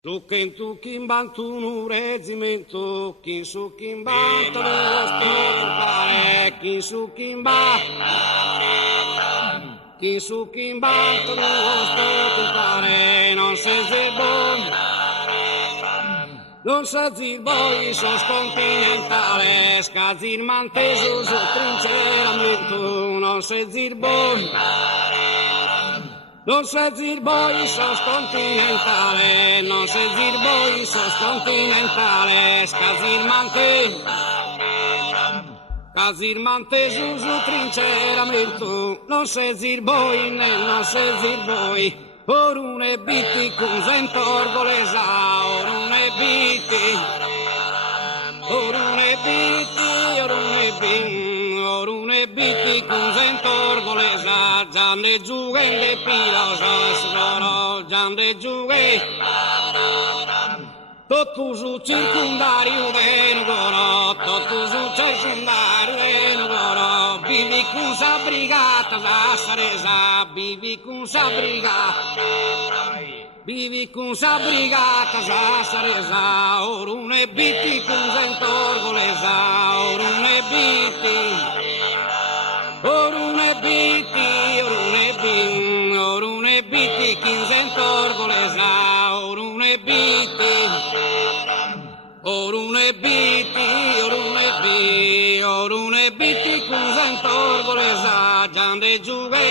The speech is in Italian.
Tukin bantu regimento, kin sukin bantu pare, kin sukin bantu pare, non se zibon, non sa ziboi, sos continentales, cazir manteso su trinceramento, non se zirbon. Non se zirboi sos continentale, non se zirboi sos continentale, casir mante su trinceramento, non se zirboi, non se zirboi, orune biti con zentorgolesa, orune biti, con zentorgolesa, giande giughe pilosas, giande giughe, tutto su circondario venugoro, tutto su circondario venugoro, vivi con sa brigata la saresa, vivi con sa brigata la saresa, orune biti con zentorgolesa, orune biti, kin zentorgolesa, orune biti, kun zentorgolesa, giande giughe,